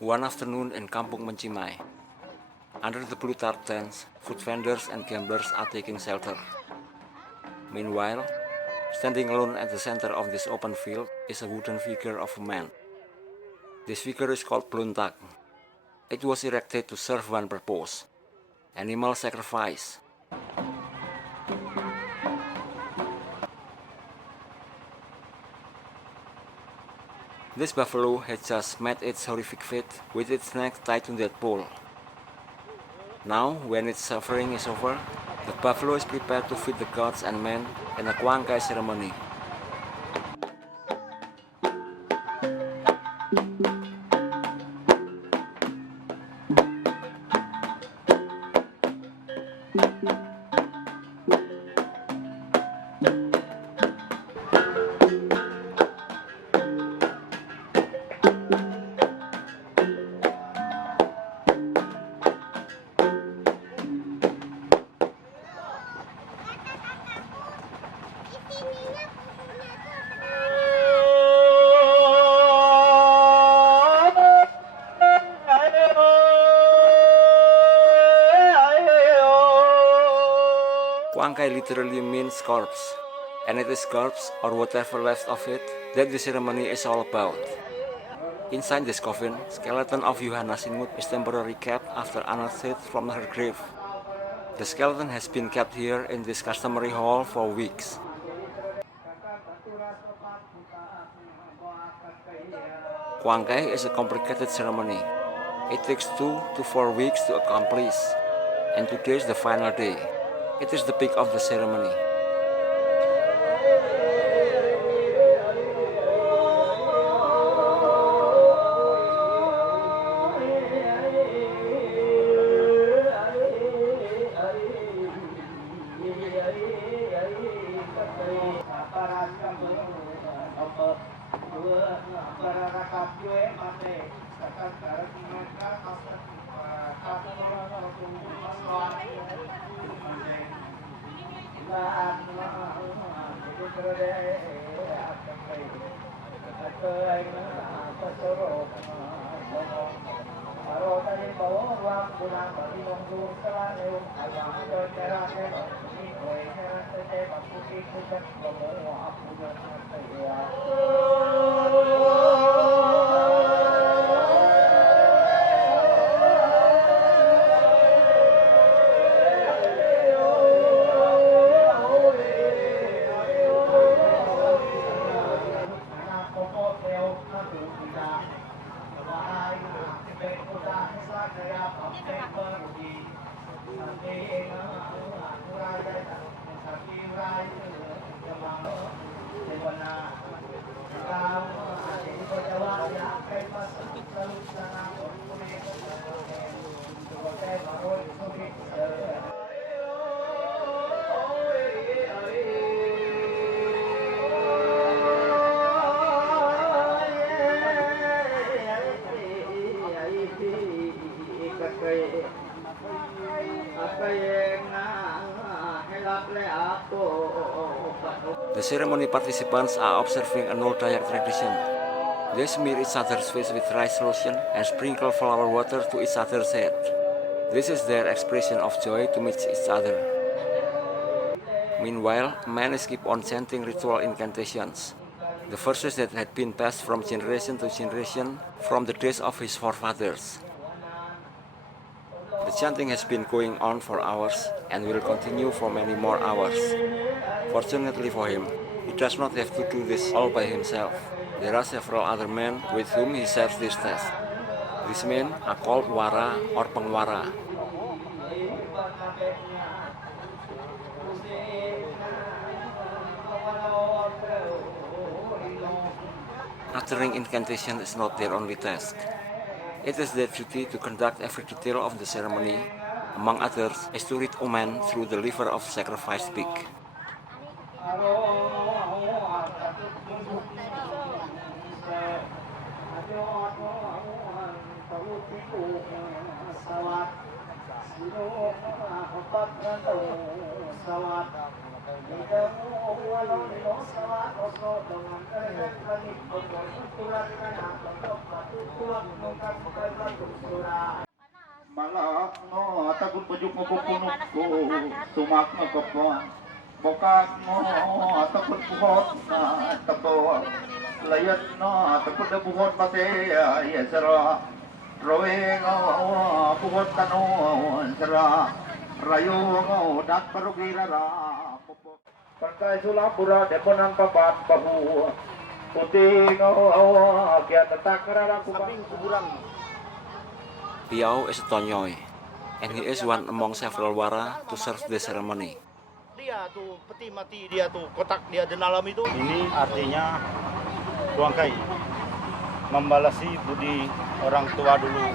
One afternoon in Kampung Mencimai. Under the blue tartans, food vendors and gamblers are taking shelter. Meanwhile, standing alone at the center of this open field is a wooden figure of a man. This figure is called Bluntak. It was erected to serve one purpose: animal sacrifice. This buffalo had just met its horrific fate with its neck tied to that pole. Now, when its suffering is over, the buffalo is prepared to feed the gods and men in a Kuangkai ceremony. Kuangkai literally means corpse, and it is corpse or whatever left of it that the ceremony is all about. Inside this coffin, skeleton of Yohana Singut is temporarily kept after unearthed from her grave. The skeleton has been kept here in this customary hall for weeks. Kuangkai is a complicated ceremony. It takes 2 to 4 weeks to accomplish, and today is the final day. It is the peak of the ceremony. The ceremony participants are observing an old Dayak tradition. They smear each other's face with rice lotion and sprinkle flower water to each other's head. This is their expression of joy to meet each other. Meanwhile, men keep on chanting ritual incantations, the verses that had been passed from generation to generation from the days of his forefathers. The chanting has been going on for hours and will continue for many more hours. Fortunately for him, he does not have to do this all by himself. There are several other men with whom he shares this task. These men are called Wara or Pengwara. Uttering incantation is not their only task. It is their duty to conduct every detail of the ceremony. Among others, is to read Omen through the liver of sacrificed pig. Malak mo takut pujuk mo pupunok ko tumak mo kapon bokak mo takut buhot na tapo layat no takut na buhot pati ya sara roe ngo buhot tano sara rayo ngo dak parugira ra pangkai sulapura deponan papat bahu putih ngo kia tetak rara kuburan. Piau is a Tonyoy, and he is one among several wara to serve the ceremony. Dia tuh peti mati, dia tuh kotak dia di dalam itu. Ini artinya Tuangkai membalasi budi orang tua dulu,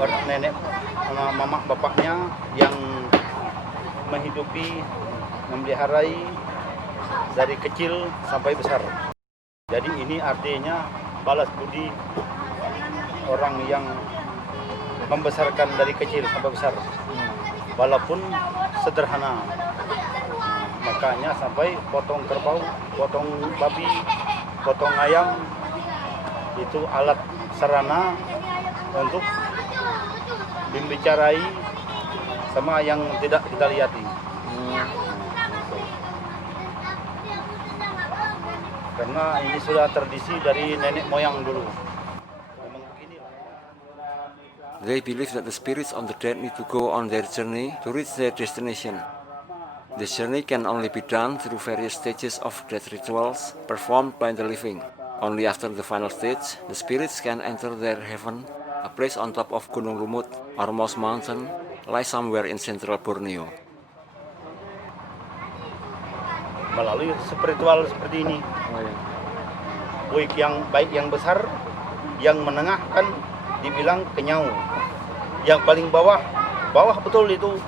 orang nenek sama mama bapaknya yang menghidupi, memeliharai dari kecil sampai besar. Jadi ini artinya balas budi orang yang membesarkan dari kecil sampai besar, walaupun sederhana. Makanya sampai potong kerbau, potong babi, potong ayam, itu alat sarana untuk membicarai sama yang tidak kita lihati. Karena ini sudah tradisi dari nenek moyang dulu. They believe that the spirits on the dead need to go on their journey to reach their destination. This journey can only be done through various stages of death rituals performed by the living. Only after the final stage, the spirits can enter their heaven, a place on top of Gunung Lumut or Mouse Mountain, lies somewhere in central Borneo. Melalui spiritual seperti ini, baik yang besar, yang menengah kan dibilang kenyau. Yang paling bawah betul itu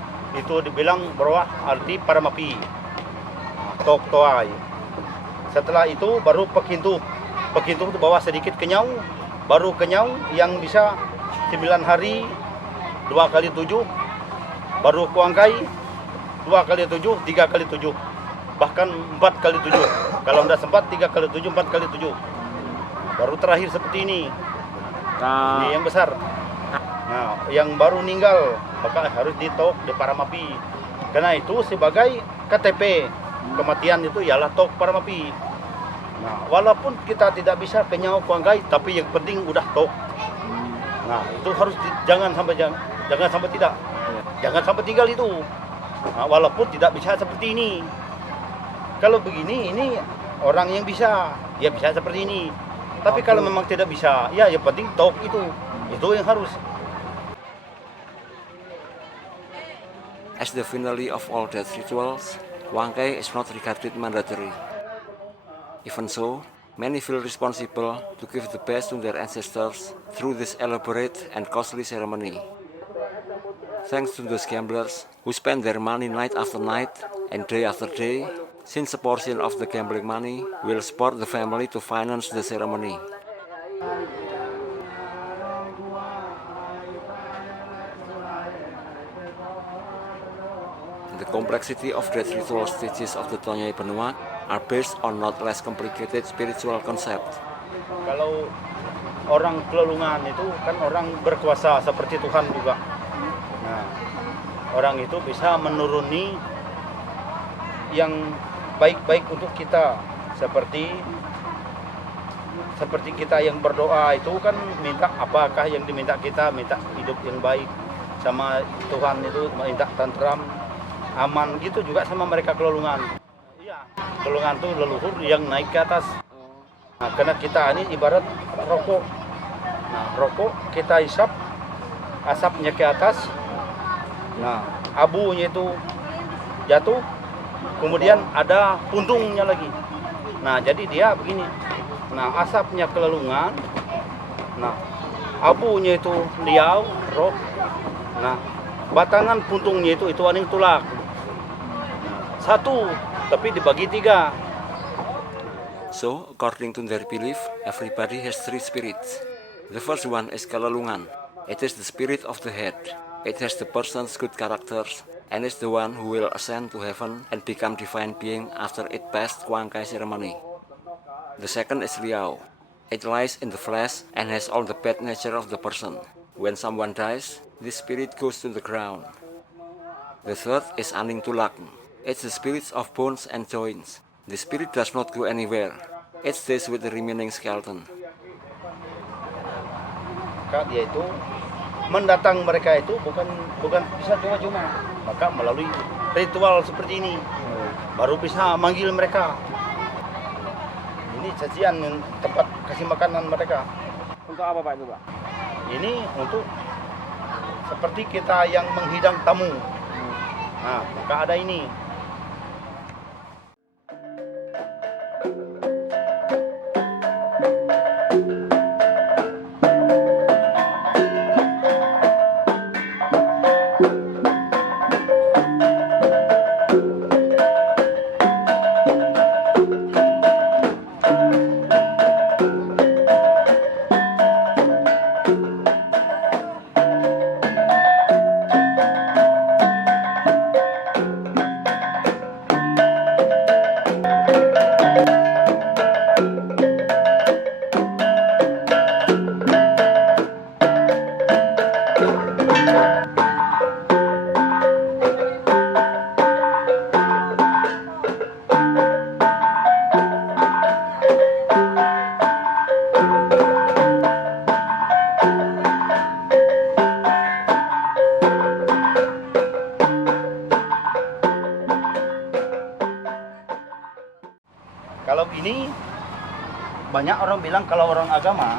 dibilang bawah arti paramapi, tok toai. Setelah itu baru pekintu itu bawah sedikit kenyau, baru kenyau yang bisa 9 hari 2 kali 7, baru kuangkai 2 kali 7, 3 kali 7, bahkan 4 kali 7. Kalau tidak sempat 3 kali 7, 4 kali 7. Baru terakhir seperti ini. Ini yang besar. Nah, yang baru meninggal maka harus ditok di Paramapi. Karena itu sebagai KTP kematian itu ialah tok Paramapi. Nah, walaupun kita tidak bisa kenyau kuanggai, tapi yang penting udah tok. Nah, itu harus jangan sampai tidak. Jangan sampai tinggal itu. Nah, walaupun tidak bisa seperti ini. Kalau begini ini orang yang bisa, ya bisa seperti ini. Tapi kalau memang tidak bisa, ya yang penting tok itu yang harus. As the finale of all death rituals, Wangkai is not regarded mandatory. Even so, many feel responsible to give the best to their ancestors through this elaborate and costly ceremony. Thanks to those gamblers who spend their money night after night and day after day, since a portion of the gambling money will support the family to finance the ceremony. The complexity of death ritual stages of the Tonyoy Benua are based on not less complicated spiritual concept. Kalau orang kelelungan itu kan orang berkuasa seperti Tuhan juga. Nah, orang itu bisa menuruni yang baik-baik untuk kita, seperti kita yang berdoa itu kan minta apakah yang diminta kita, minta hidup yang baik sama Tuhan, itu minta tentram, aman gitu juga sama mereka kelelungan. Iya, kelelungan itu leluhur yang naik ke atas. Nah, karena kita ini ibarat rokok. Nah, rokok kita hisap, asapnya ke atas. Nah, abunya itu jatuh, kemudian ada puntungnya lagi. Nah, jadi dia begini. Nah, asapnya kelelungan. Nah, abunya itu liau, roh. Nah, batangan puntungnya itu aning tulak. Satu, tapi dibagi 3. So, according to their belief, everybody has 3 spirits. The first one is Kalelungan. It is the spirit of the head. It has the person's good characters and is the one who will ascend to heaven and become divine being after it passed Kuang Kai ceremony. The second is Liao. It lies in the flesh and has all the bad nature of the person. When someone dies, this spirit goes to the ground. The third is Aning Tulak. It's the spirits of bones and joints. The spirit does not go anywhere. It stays with the remaining skeleton. Maka dia itu mendatang mereka itu bukan bisa cuma-cuma, maka melalui ritual seperti ini baru bisa manggil mereka. Ini sajian tempat kasih makanan mereka. Untuk apa Pak itu Pak? Ini untuk seperti kita yang menghidang tamu. Nah, maka ada ini. Kalau ini banyak orang bilang, kalau orang agama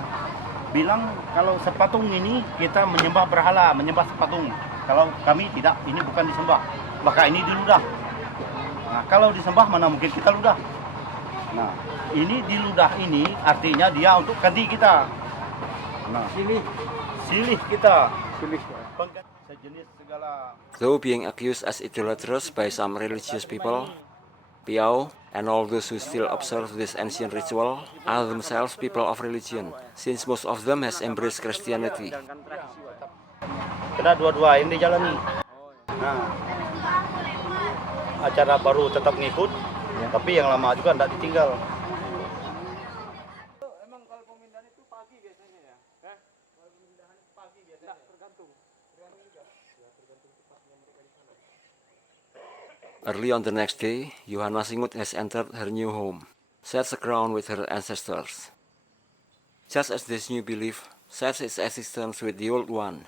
bilang kalau sepatung ini kita menyembah berhala, menyembah sepatung. Kalau kami tidak, ini bukan disembah, maka ini diludah. Nah, kalau disembah mana mungkin kita ludah. Nah, ini diludah ini artinya dia untuk ganti kita. Nah, silih kita. Sejenis segala. Though being accused as idolatrous by some religious people, Piao and all those who still observe this ancient ritual are themselves people of religion, since most of them has embraced Christianity. Kena dua-dua ini dijalani. Nah, acara baru tetap ngikut, tapi yang lama juga tidak ditinggal. Emang kalau pemindahan itu pagi biasanya ya? Kalau pemindahan itu pagi biasanya? Tergantung. Tergantung juga. Ya, tergantung tepatnya mereka di sana. Early on the next day, Johanna Singut has entered her new home, sets the ground with her ancestors. Just as this new belief sets its existence with the old one.